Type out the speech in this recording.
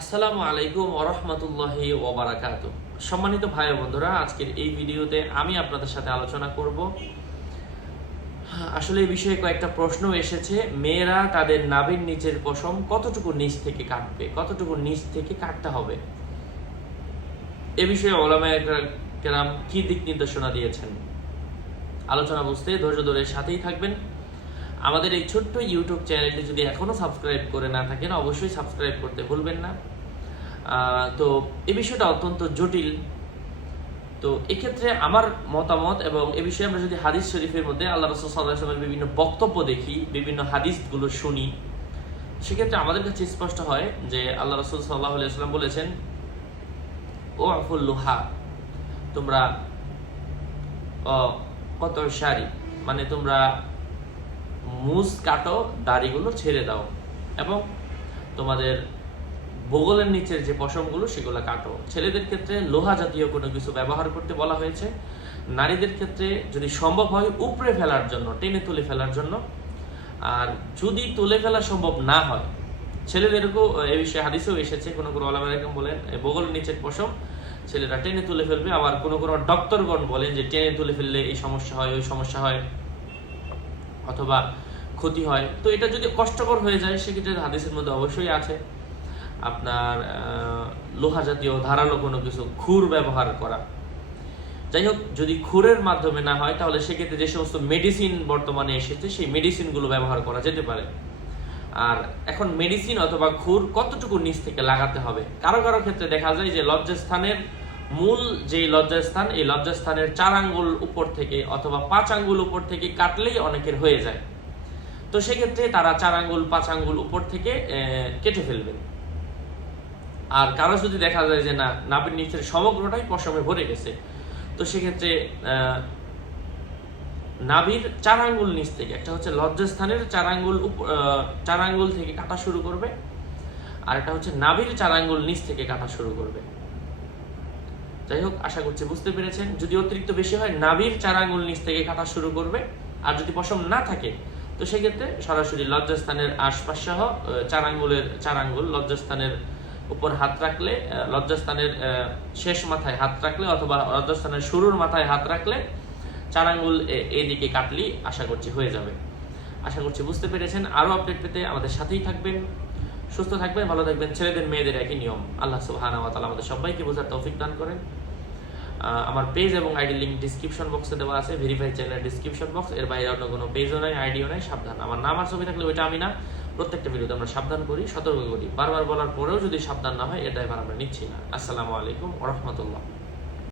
আসসালামু আলাইকুম ওরহমতুল্লাহি ওবারাকাতু সম্মানিত ভাই বন্ধুরা, আজকের এই ভিডিওতে আমি আপনাদের সাথে আলোচনা করব। আসলে এই বিষয়ে কয়েকটা প্রশ্ন এসেছে। মেয়েরা তাদের নাভির নিচের পশম কতটুকু নিচ থেকে কাটবে? কতটুকু নিচ থেকে কাটতে হবে? এ বিষয়ে ওলামায় কেরাম কি দিক নির্দেশনা দিয়েছেন? আলোচনা বুঝতে ধৈর্য ধরে সাথেই থাকবেন। আমাদের এই ছোট্ট ইউটিউব চ্যানেলটি যদি এখনও সাবস্ক্রাইব করে না থাকেন, অবশ্যই সাবস্ক্রাইব করতে ভুলবেন না। তো এই বিষয়টা অত্যন্ত জটিল। তো এক্ষেত্রে আমার মতামত এবং এ বিষয়ে আমরা যদি হাদিস শরীফের মধ্যে আল্লাহ রসুল সাল্লাহামের বিভিন্ন বক্তব্য দেখি, বিভিন্ন হাদিসগুলো শুনি, সেক্ষেত্রে আমাদের কাছে স্পষ্ট হয় যে আল্লাহ রসুল সাল্লাহ সাল্লাম বলেছেন, ও আফুল্লুহা তোমরা কত সারি মানে তোমরা মুস কাটো, দাড়িগুলো ছেড়ে দাও এবং তোমাদের বগলের নিচের যে পশমগুলো, সেগুলো কাটো। ছেলেদের ক্ষেত্রে লোহা জাতীয় কোনো কিছু ব্যবহার করতে বলা হয়েছে। নারীদের ক্ষেত্রে যদি সম্ভব হয়, উপড়ে ফেলার জন্য, টেনে তুলে ফেলার জন্য। আর যদি তুলে ফেলা সম্ভব না হয় ছেলেদেরকেও এ বিষয়ে হাদিসেও এসেছে, কোনো কোনো আলাম বলেন, এ বগলের নিচের পশম, ছেলেরা টেনে তুলে ফেলবে। আবার কোনো কোনো ডক্টরগণ বলেন যে, টেনে তুলে ফেললে এই সমস্যা হয়, ওই সমস্যা হয়। অথবা ক্ষতি হয়। তো এটা যদি কষ্টকর হয়ে যায়, সেক্ষেত্রে হাদিসের মধ্যে অবশ্যই আছে। আপনার লোহা জাতীয়, ধারালো কোনো কিছু, খুর ব্যবহার করা। যাই হোক, যদি খুরের মাধ্যমে না হয়, তাহলে সেক্ষেত্রে যে সমস্ত মেডিসিন বর্তমানে এসেছে, সেই মেডিসিনগুলো ব্যবহার করা যেতে পারে। আর এখন মেডিসিন অথবা খুর কতটুকু নিচ থেকে লাগাতে হবে? কারও কারও ক্ষেত্রে দেখা যায় যে লজ্জাস্থানের মূল যে লজ্জাস্থান, এই লজ্জাস্থানের চার আঙ্গুল উপর থেকে অথবা পাঁচ আঙ্গুল উপর থেকে কাটলেই অনেকের হয়ে যায়। তো সেক্ষেত্রে তারা চার আঙ্গুল, পাঁচ আঙ্গুল উপর থেকে কেটে ফেলবেন আর কারও যদি দেখা যায় যে না, নাভির নিচের সমগ্রটাই পশমে ভরে গেছে, তো সেক্ষেত্রে নাভির চার আঙ্গুল নিচ থেকে, একটা হচ্ছে লজ্জাস্থানের চার আঙ্গুল চার আঙ্গুল থেকে কাটা শুরু করবে, আর একটা হচ্ছে নাভির চার আঙ্গুল নিচ থেকে কাটা শুরু করবে। যাই হোক, আশা করছি বুঝতে পেরেছেন। যদি অতিরিক্ত বেশি হয়, নাভির চার আঙ্গুল নিচ থেকে কাটা শুরু করবে, আর যদি পশম না থাকে তো সেক্ষেত্রে সরাসরি লজ্জাস্থানের আশপাশ সহ চার আঙ্গুলের চার আঙ্গুল লজ্জাস্থানের উপর হাত রাখলে লজ্জাস্থানের শেষ মাথায় হাত রাখলে অথবা লজ্জাস্থানের শুরুর মাথায় হাত রাখলে চার আঙ্গুল এদিকে কাটলি আশা করছি হয়ে যাবে। আশা করছি বুঝতে পেরেছেন। আরও আপডেট পেতে আমাদের সাথেই থাকবেন। সুস্থ থাকবেন, ভালো থাকবেন। ছেলেদের, মেয়েদের একই নিয়ম। আল্লাহ তাআলা আমাদের সবাইকে বোঝার তৌফিক দান করেন। আমার পেজ এবং আইডি লিঙ্ক ডিসক্রিপশন বক্সে দেওয়া আছে ভেরিফাই চ্যানেল ডিসক্রিপশন বক্স এর বাইরে অন্য কোনো পেজও নাই আইডিও নাই, সাবধান। আমার নাম আর ছবি থাকলে ওইটা আমি না, প্রত্যেকটা ভিডিওতে আমরা সাবধান করি, সতর্ক করি। বারবার বলার পরেও যদি সাবধান না হয় এটা এবার আমরা নিচ্ছি না। আসসালামু আলাইকুম ওরহমতুল্লাহ